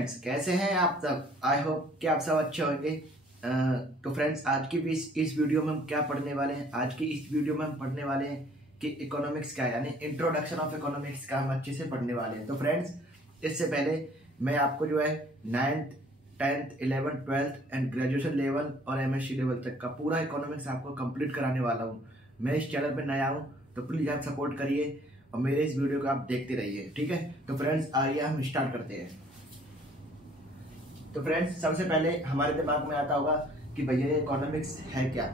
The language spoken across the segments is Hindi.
फ्रेंड्स, कैसे हैं आप सब। आई होप कि आप सब अच्छे होंगे। तो फ्रेंड्स, आज की भी इस वीडियो में हम क्या पढ़ने वाले हैं। आज की इस वीडियो में हम पढ़ने वाले हैं कि इकोनॉमिक्स क्या है, यानी इंट्रोडक्शन ऑफ इकोनॉमिक्स का हम अच्छे से पढ़ने वाले हैं। तो फ्रेंड्स, इससे पहले मैं आपको जो है 9th 10th 11th 12th and graduation level और MSc लेवल तक का पूरा इकोनॉमिक्स आपको कंप्लीट कराने वाला हूँ। मैं इस चैनल पर नया हूँ, तो प्लीज़ आप सपोर्ट करिए और मेरे इस वीडियो को आप देखते रहिए, ठीक है। तो फ्रेंड्स, आइए हम स्टार्ट करते हैं। तो फ्रेंड्स, सबसे पहले हमारे दिमाग में आता होगा कि भैया इकोनॉमिक्स है क्या।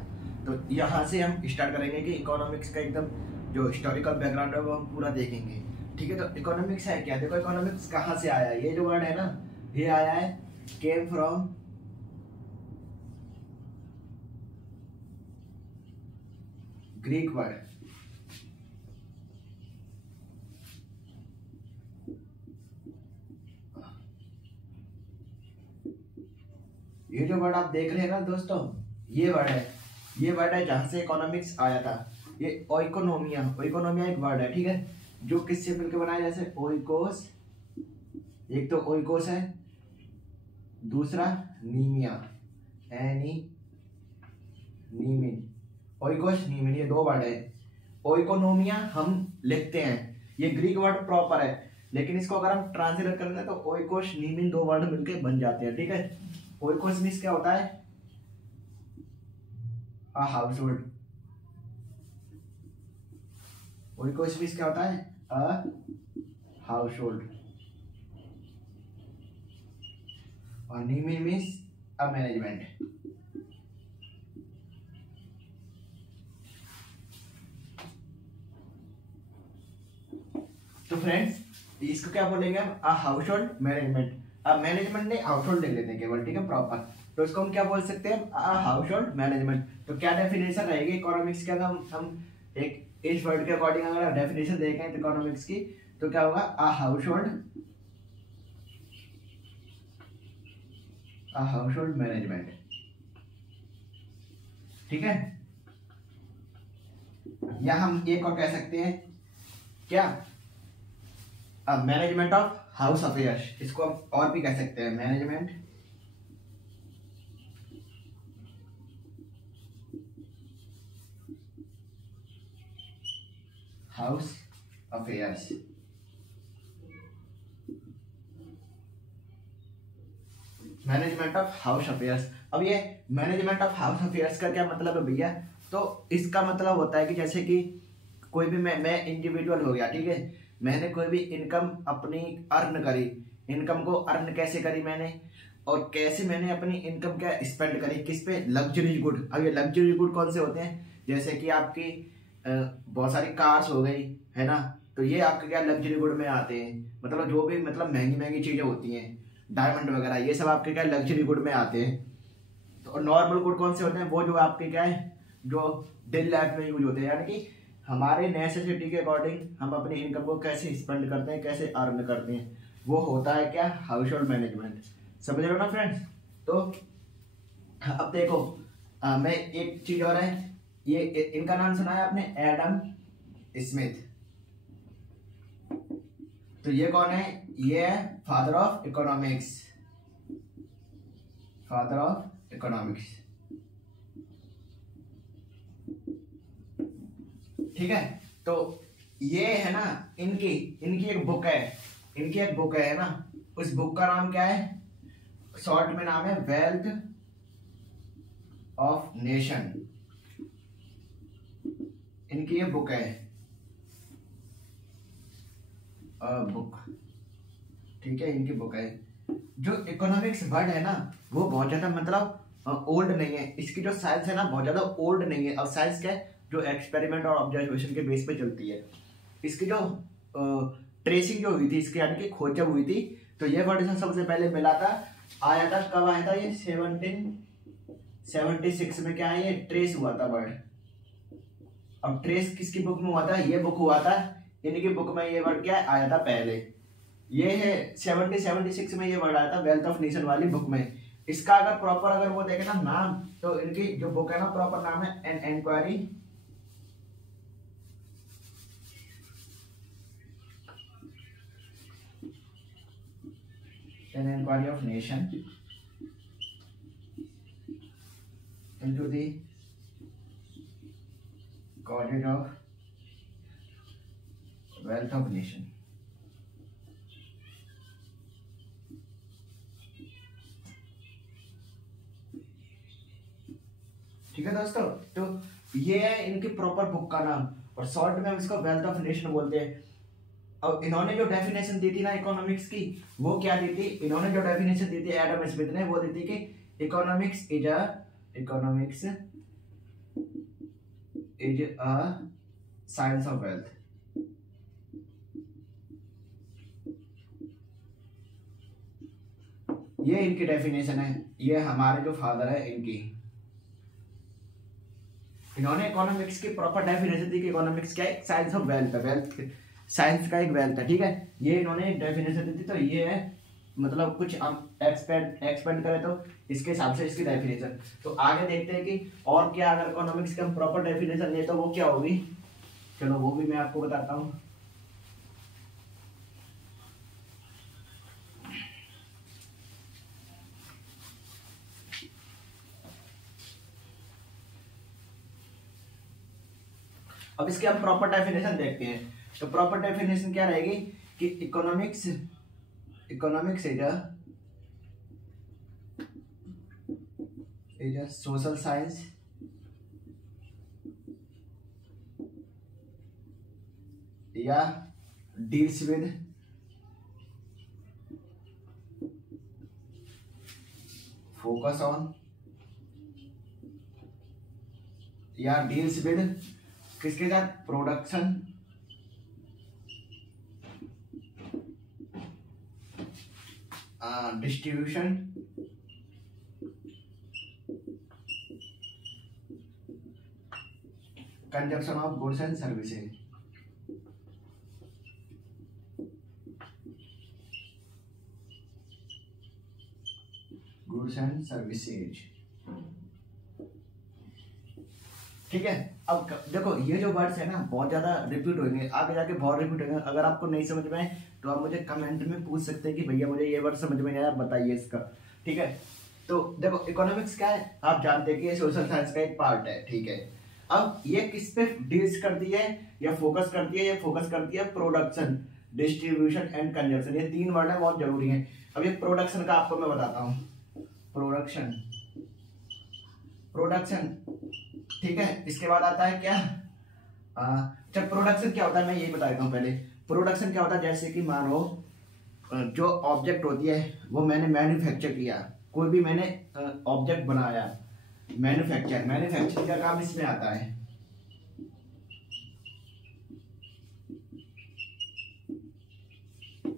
तो यहाँ से हम स्टार्ट करेंगे कि इकोनॉमिक्स का एकदम जो हिस्टोरिकल बैकग्राउंड है वो हम पूरा देखेंगे, ठीक है। तो इकोनॉमिक्स है क्या। देखो, इकोनॉमिक्स कहाँ से आया है। ये जो वर्ड है ना, ये आया है केम फ्रॉम ग्रीक वर्ड। ये जो वर्ड आप देख रहे हैं ना दोस्तों, ये वर्ड है जहां से इकोनॉमिक्स आया था। ये ओइकोनोमिया एक वर्ड है, ठीक है, जो किससे मिलकर बना है। जैसे ओइकोस, एक तो ओइकोस है, दूसरा नीमिया, नीमिन। ओइकोस नीमिन, ये दो वर्ड है। ओइकोनोमिया हम लिखते हैं, ये ग्रीक वर्ड प्रॉपर है, लेकिन इसको अगर हम ट्रांसलेट करेंगे तो ओइकोस नीमिन दो वर्ड मिलकर बन जाते हैं, ठीक है। ओइकोस मींस क्या होता है, अ हाउसहोल्ड। ओइकोस मींस क्या होता है, अ हाउसहोल्ड। और नीमिन मींस अ मैनेजमेंट। तो फ्रेंड्स, इसको क्या बोलेंगे हम, अ हाउसहोल्ड मैनेजमेंट। अब मैनेजमेंट नहीं, हाउसहोल्ड लिख लेते हैं केवल, ठीक है, प्रॉपर। तो इसको हम क्या बोल सकते हैं, अ हाउसहोल्ड मैनेजमेंट। तो क्या डेफिनेशन रहेगी इकोनॉमिक्स के। अगर हम एक इस वर्ड के अकॉर्डिंग अगर डेफिनेशन देखें तो इकोनॉमिक्स की, तो क्या होगा, अ हाउसहोल्ड मैनेजमेंट, ठीक है। या हम एक और कह सकते हैं क्या, मैनेजमेंट ऑफ हाउस अफेयर्स। इसको हम और भी कह सकते हैं, management house affairs. Management of house affairs. अब ये मैनेजमेंट ऑफ हाउस अफेयर्स का क्या मतलब है भैया। तो इसका मतलब होता है कि जैसे कि कोई भी मैं इंडिविजुअल हो गया, ठीक है, मैंने कोई भी इनकम अपनी अर्न करी। इनकम को अर्न कैसे करी मैंने, और कैसे मैंने अपनी इनकम क्या स्पेंड करी, किस पे, लग्जरी गुड। अब ये लग्जरी गुड कौन से होते हैं, जैसे कि आपकी बहुत सारी कार्स हो गई, है ना। तो ये आपके क्या लग्जरी गुड में आते हैं। मतलब जो भी मतलब महंगी महंगी चीजें होती हैं, डायमंड वगैरह, ये सब आपके क्या लग्जरी गुड में आते हैं। तो नॉर्मल गुड कौन से होते हैं, वो जो आपके क्या है, जो डेली लाइफ में यूज होते हैं, यानी कि हमारे नेसेसिटी के अकॉर्डिंग हम अपनी इनकम को कैसे स्पेंड करते हैं, कैसे अर्न करते हैं, वो होता है क्या, हाउस होल्ड मैनेजमेंट। समझ रहे हो ना फ्रेंड्स। तो अब देखो, मैं एक चीज और है, ये इनका नाम सुना है आपने, एडम स्मिथ। तो ये कौन है, ये है father of economics, father of economics, ठीक है। तो ये है ना, इनकी इनकी एक बुक है ना। उस बुक का नाम क्या है, शॉर्ट में नाम है वेल्थ ऑफ नेशन। इनकी ये बुक है, बुक, ठीक है, इनकी बुक है। जो इकोनॉमिक्स वर्ड है ना, वो बहुत ज्यादा मतलब ओल्ड नहीं है। इसकी जो साइंस है ना, बहुत ज्यादा ओल्ड नहीं है। और साइंस क्या है, जो एक्सपेरिमेंट और ऑब्जर्वेशन के बेस पे चलती है। इसकी जो ट्रेसिंग जो हुई थी इसकी, यानी कि खोज जब हुई थी, तो ये वर्ड सबसे पहले मिला था, आया था, कब आया था, ये 1776 में क्या है, ये ट्रेस हुआ था वर्ड। अब ट्रेस किसकी बुक में हुआ था, ये बुक हुआ था, इनकी बुक में ये वर्ड क्या आया था पहले। ये है 1776 में ये वर्ड आया था वेल्थ ऑफ नेशन वाली बुक में। इसका अगर प्रॉपर अगर वो देखे ना नाम, तो इनकी जो बुक है ना, प्रॉपर नाम है an inquiry an inquiry of nation into the causes of wealth of nation। ठीक है दोस्तों, तो ये है इनकी प्रॉपर बुक का नाम, और शॉर्ट में हम इसको वेल्थ ऑफ नेशन बोलते हैं। और इन्होंने जो डेफिनेशन दी थी ना इकोनॉमिक्स की, वो क्या दी थी, इन्होंने जो डेफिनेशन दी थी एडम स्मिथ ने, वो दी थी कि economics is a science of wealth. ये इनकी डेफिनेशन है, ये हमारे जो फादर है इनकी, इन्होंने इकोनॉमिक्स की प्रॉपर डेफिनेशन दी कि इकोनॉमिक्स क्या है, साइंस ऑफ वेल्थ है, वेल्थ साइंस का एक वेल्थ है। ठीक है, ये इन्होंने एक डेफिनेशन दी थी, तो ये है मतलब कुछ हम एक्सपेंड करें तो इसके हिसाब से इसकी डेफिनेशन। तो आगे देखते हैं कि और क्या, अगर इकोनॉमिक्स की हम प्रॉपर डेफिनेशन ले तो वो क्या होगी, चलो वो भी मैं आपको बताता हूँ। अब इसके हम प्रॉपर डेफिनेशन देखते हैं। तो प्रॉपर डेफिनेशन क्या रहेगी कि economics is a social science या डील्स विद फोकस ऑन या डील्स विद किसके साथ, production distribution consumption of goods and services. Goods and services, ठीक है। अब देखो ये जो वर्ड्स है ना बहुत ज्यादा रिपीट होंगे, आगे जाके बहुत रिपीट होंगे। अगर आपको नहीं समझ में आए तो आप मुझे कमेंट में पूछ सकते हैं कि भैया मुझे ये वर्ड समझ में नहीं आया, बताइए इसका। ठीक है, तो देखो इकोनॉमिक्स क्या है, आप जानते हैं कि ये सोशल साइंस का एक पार्ट है। ठीक है, अब ये किस पे डील्स करती है या फोकस करती है, ये फोकस करती है प्रोडक्शन, डिस्ट्रीब्यूशन एंड कंजप्शन। ये तीन वर्ड है, बहुत जरूरी है। अब ये प्रोडक्शन का आपको मैं बताता हूँ, प्रोडक्शन, ठीक है। इसके बाद आता है क्या, जब प्रोडक्शन क्या होता है मैं यही बता देता हूँ पहले। प्रोडक्शन क्या होता है, जैसे कि मानो जो ऑब्जेक्ट होती है वो मैंने मैन्युफैक्चर किया, कोई भी मैंने ऑब्जेक्ट बनाया, मैन्युफैक्चरिंग का काम इसमें आता है।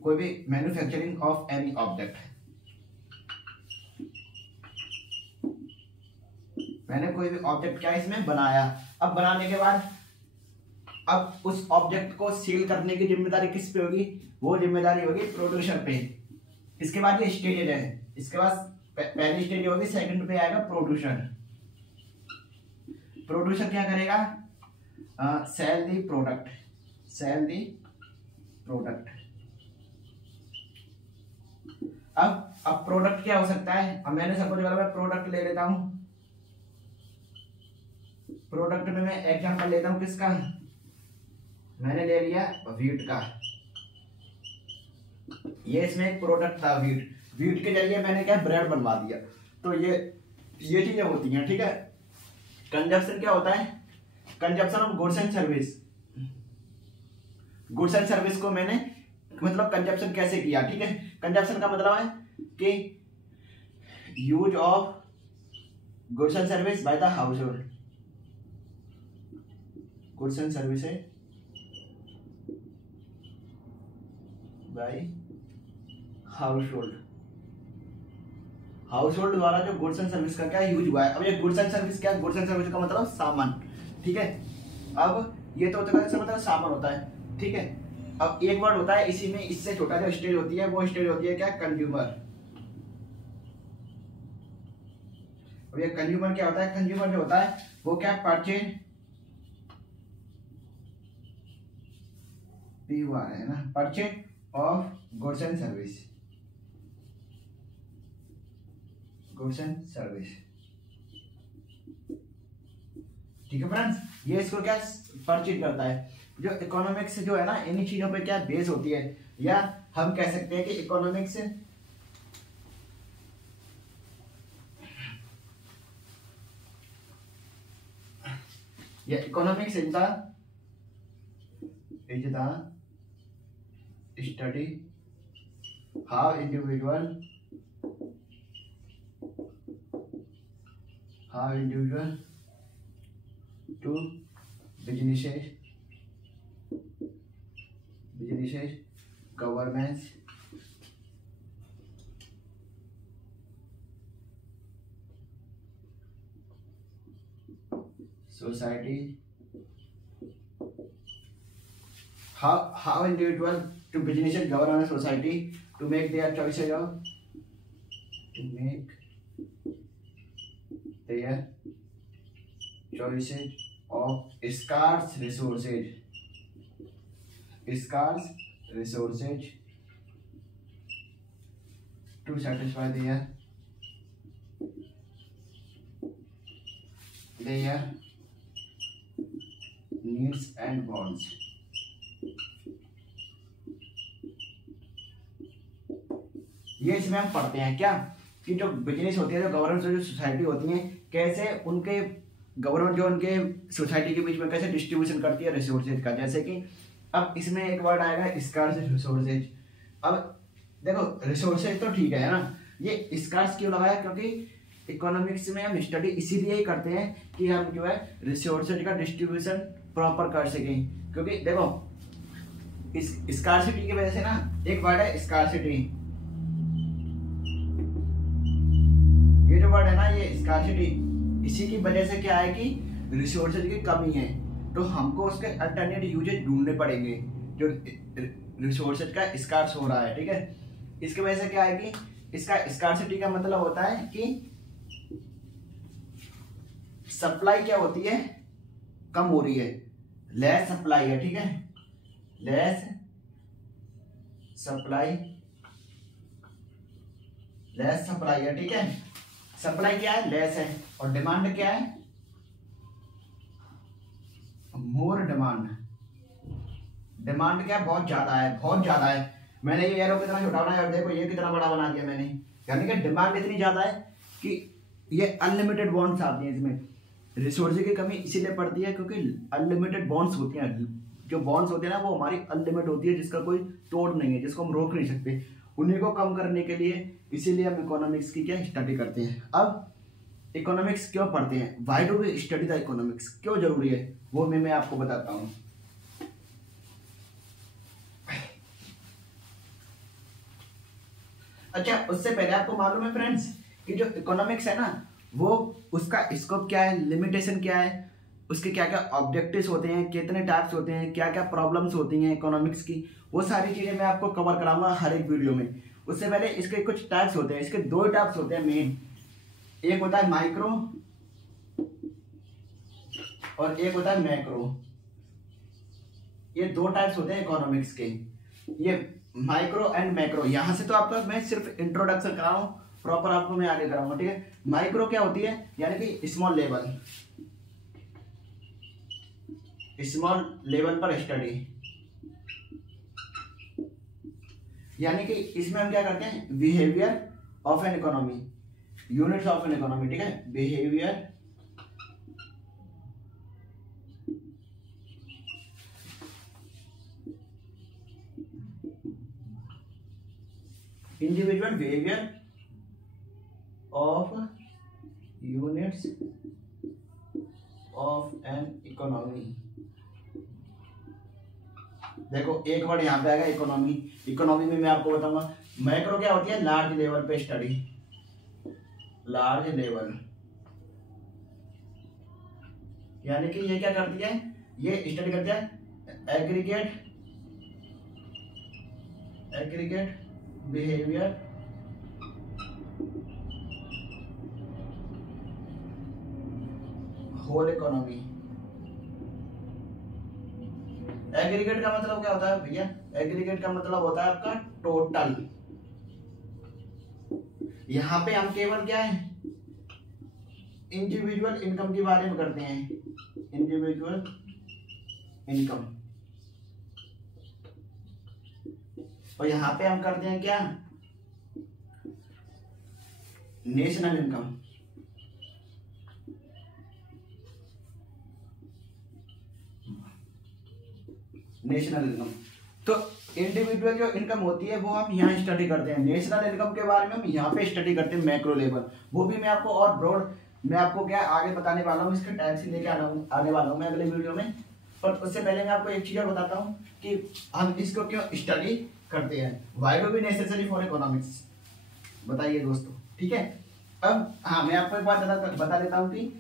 कोई भी मैन्युफैक्चरिंग ऑफ एनी ऑब्जेक्ट, मैंने कोई भी ऑब्जेक्ट क्या इसमें बनाया। अब बनाने के बाद अब उस ऑब्जेक्ट को सेल करने की जिम्मेदारी किस पे होगी, वो जिम्मेदारी होगी प्रोड्यूसर पे। इसके बाद ये स्टेज है, इसके बाद पहली स्टेज होगी, सेकंड पे आएगा प्रोड्यूसर। प्रोड्यूसर क्या करेगा, सेल दी प्रोडक्ट, अब प्रोडक्ट क्या हो सकता है, अब मैंने सपोज अगर मैं प्रोडक्ट ले लेता हूं, प्रोडक्ट में मैं एग्जांपल लेता हूं किसका, मैंने ले लिया वीट का। ये इसमें एक प्रोडक्ट था वीट के जरिए मैंने क्या ब्रेड बनवा दिया। तो ये चीजें होती हैं। ठीक है, कंजप्शन क्या होता है, consumption of goods and service. Goods and service को मैंने मतलब कंजप्शन कैसे किया। ठीक है, कंजप्शन का मतलब है कि use of goods and service by the house hold, goods and service by house hold द्वारा जो गुड्स एंड सर्विस का क्या यूज हुआ है। अब ये गुड्स एंड सर्विस क्या है, गुड्स एंड सर्विस का मतलब सामान। ठीक है, अब ये तो होता है मतलब सामान होता है। ठीक है, अब एक वर्ड होता है इसी में, इससे छोटा जो स्टेज होती है वो स्टेज होती है क्या, कंज्यूमर। अब ये कंज्यूमर क्या होता है, कंज्यूमर जो होता है वो क्या, परचेज, है ना, purchase of goods and service. Goods and service. ठीक है फ्रेंड्स, ये इसको क्या परचेज करता है। जो इकोनॉमिक्स जो है ना, इन्हीं चीजों पे क्या बेस होती है, या हम कह सकते हैं कि economics economics is the study how individual to businesses, governments, society, how individual to businesses, government, society to make their choices of scarce resources to satisfy their needs and wants। ये इसमें हम पढ़ते हैं क्या कि जो बिजनेस होती है, जो गवर्नमेंट जो सोसाइटी होती है, कैसे उनके गवर्नमेंट जो उनके सोसाइटी के बीच में कैसे डिस्ट्रीब्यूशन करती है रिसोर्सेज का। जैसे कि अब इसमें एक वर्ड आएगा स्कार्स रिसोर्सेज। अब देखो रिसोर्सेज तो ठीक है ना, ये स्कार्स क्यों लगाया, क्योंकि इकोनॉमिक्स में हम स्टडी इसीलिए ही करते हैं कि हम जो है रिसोर्सेज का डिस्ट्रीब्यूशन प्रॉपर कर सकें। क्योंकि देखो इस स्कार्सिटी की वजह से ना, एक वर्ड है स्कार्सिटी, ये जो वर्ड है ना, ये स्कार्सिटी, इसी की वजह से क्या है कि रिसोर्सेज की कमी है, तो हमको उसके अल्टरनेट यूजेज ढूंढने पड़ेंगे जो रिसोर्सेज का स्कार्स हो रहा है। ठीक है, इसकी वजह से क्या है कि इसका स्कार्सिटी का मतलब होता है कि सप्लाई क्या होती है, कम हो रही है, लेस सप्लाई है। ठीक है, लेस सप्लाई है। ठीक है, सप्लाई क्या है, लेस है, और डिमांड क्या है, मोर डिमांड। डिमांड क्या है, बहुत ज्यादा है। मैंने ये एरो कितना छोटा बनाया और देखो ये कितना बड़ा बना दिया मैंने, यानी कि डिमांड इतनी ज्यादा है कि ये अनलिमिटेड बॉन्ड्स आती हैं इसमें। रिसोर्स की कमी इसीलिए पड़ती है क्योंकि अनलिमिटेड बॉन्ड्स होती हैं। जो बॉन्ड्स होते हैं ना, वो हमारी अनलिमिटेड होती है, जिसका कोई तोड़ नहीं है, जिसको हम रोक नहीं सकते। उन्हीं को कम करने के लिए इसीलिए हम इकोनॉमिक्स की क्या स्टडी करते हैं। अब इकोनॉमिक्स क्यों पढ़ते हैं, why do we study the economics, क्यों जरूरी है, वो मैं आपको बताता हूँ। अच्छा, उससे पहले आपको मालूम है फ्रेंड्स कि जो इकोनॉमिक्स है ना, वो उसका स्कोप क्या है, लिमिटेशन क्या है, उसके क्या क्या ऑब्जेक्टिव्स होते हैं, कितने टाइप्स होते हैं, क्या क्या प्रॉब्लम्स होती हैं इकोनॉमिक्स की, वो सारी चीजें मैं आपको कवर कराऊंगा हर एक वीडियो में। उससे पहले इसके कुछ टाइप्स होते हैं, इसके दो टाइप्स होते हैं मेन, एक होता है माइक्रो और एक होता है मैक्रो। ये दो टाइप्स होते हैं इकोनॉमिक्स के, ये माइक्रो एंड मैक्रो। यहां से तो आपका मैं सिर्फ इंट्रोडक्शन कराऊं, प्रॉपर आपको मैं आगे कराऊंगा। ठीक है, माइक्रो क्या होती है, यानी कि स्मॉल लेवल पर स्टडी, यानी कि इसमें हम क्या करते हैं, behaviour of an economy, units of an economy. ठीक है, behaviour individual behaviour of units of an economy. देखो एक वर्ड यहां पे आएगा इकोनॉमी। इकोनॉमी में मैं आपको बताऊंगा मैक्रो क्या होती है, लार्ज लेवल पे स्टडी, लार्ज लेवल, यानी कि ये क्या करती है, ये स्टडी करती है aggregate behaviour whole economy. Aggregate का मतलब क्या होता है भैया, एग्रीगेट का मतलब होता है आपका टोटल। यहां पे हम केवल क्या है, इंडिविजुअल इनकम के बारे में करते हैं, इंडिविजुअल इनकम। और यहां पे हम करते हैं क्या, नेशनल इनकम। नेशनल इनकम तो इंडिविजुअल जो इनकम होती है वो हम यहाँ स्टडी करते हैं। नेशनल इनकम के बारे में हम यहाँ पे स्टडी करते हैं मैक्रो लेवल, वो भी मैं आपको और ब्रॉड मैं आपको क्या आगे बताने वाला हूँ, इसके टाइम से लेके आने वाला हूँ मैं अगले वीडियो में। पर उससे पहले मैं आपको एक चीज और बताता हूँ कि हम इसको क्यों स्टडी करते हैं, why do we necessary for economics, बताइए दोस्तों, ठीक है। अब हाँ, मैं आपको एक बात बता देता हूँ कि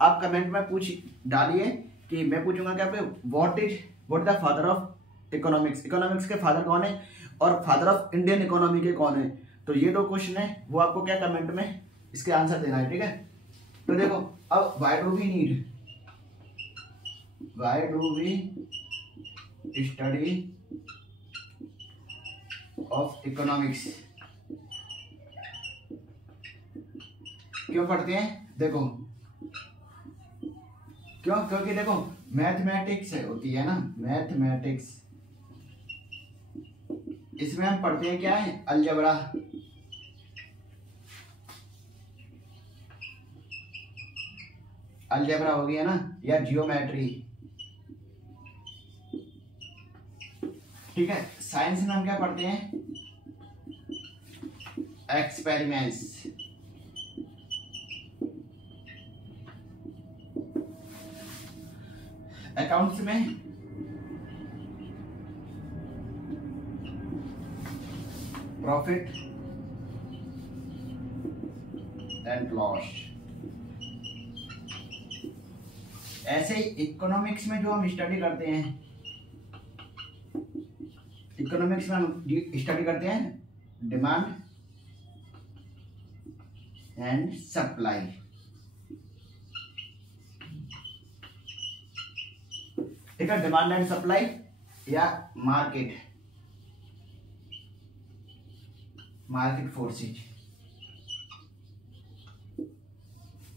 आप कमेंट में पूछ डालिए कि मैं पूछूंगा कि आपको what is the father of economics, economics के फादर कौन है और फादर ऑफ इंडियन इकोनॉमी के कौन है। तो ये 2 क्वेश्चन है, वो आपको क्या कमेंट में इसके आंसर देना है, ठीक है। तो देखो अब why do we study of economics, क्यों पढ़ते हैं, देखो क्यों, क्योंकि देखो मैथमेटिक्स होती है ना, मैथमेटिक्स, इसमें हम पढ़ते हैं क्या है, अलजेब्रा, अलजेब्रा हो गया ना, या जियोमेट्री, ठीक है। साइंस में हम क्या पढ़ते हैं, एक्सपेरिमेंट्स, अकाउंट्स में प्रॉफिट एंड लॉस। ऐसे इकोनॉमिक्स में जो हम स्टडी करते हैं, इकोनॉमिक्स में हम स्टडी करते हैं डिमांड एंड सप्लाई, ठीक है, डिमांड एंड सप्लाई या मार्केट फोर्सेज,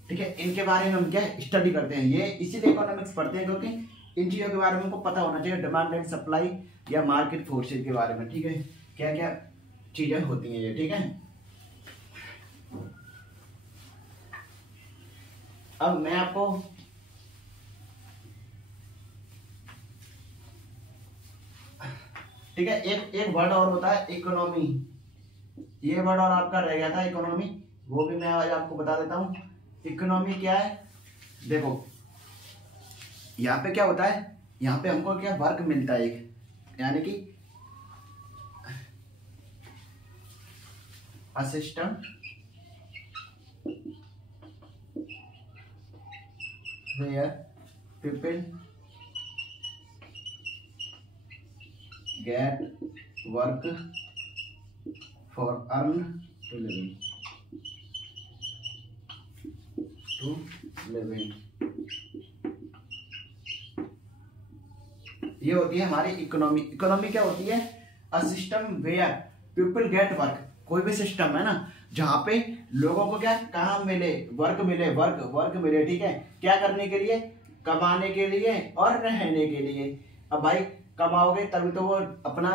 ठीक है। इनके बारे में हम क्या स्टडी करते हैं, ये इसीलिए इकोनॉमिक्स पढ़ते हैं क्योंकि इन चीजों के बारे में हमको पता होना चाहिए, डिमांड एंड सप्लाई या मार्केट फोर्सेज के बारे में, ठीक है, क्या क्या चीजें होती हैं ये, ठीक है। अब मैं आपको ठीक है, एक वर्ड और होता है इकोनॉमी, ये वर्ड और आपका रह गया था इकोनॉमी, वो भी मैं आज आपको बता देता हूं। इकोनॉमी क्या है, देखो यहाँ पे क्या होता है, यहाँ पे हमको क्या वर्क मिलता है एक, यानी कि a system where people get work for earn to living, ये होती है हमारी इकोनॉमी। इकोनॉमी क्या होती है, a system where people get work, कोई भी सिस्टम है ना जहां पे लोगों को क्या काम मिले, वर्क मिले, वर्क मिले, ठीक है, क्या करने के लिए, कमाने के लिए और रहने के लिए। अब भाई कमाओगे तभी तो वो अपना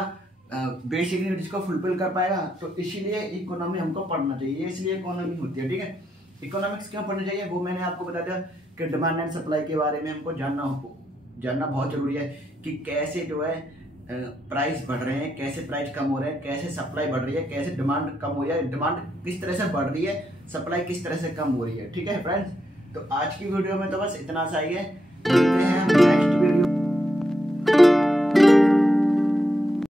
बेसिक नीड्स को फुलफिल कर पाएगा, तो इसीलिए इकोनॉमी हमको पढ़ना चाहिए, इसलिए इकोनॉमी होती है, ठीक है। इकोनॉमिक्स क्यों पढ़ना चाहिए वो मैंने आपको बता दिया कि डिमांड एंड सप्लाई के बारे में हमको जानना बहुत जरूरी है कि कैसे जो है प्राइस बढ़ रहे हैं, कैसे प्राइस कम हो रहे हैं, कैसे सप्लाई बढ़ रही है, कैसे डिमांड कम हो रही है, डिमांड किस तरह से बढ़ रही है, सप्लाई किस तरह से कम हो रही है, ठीक है फ्रेंड्स। तो आज की वीडियो में तो बस इतना सा ही है।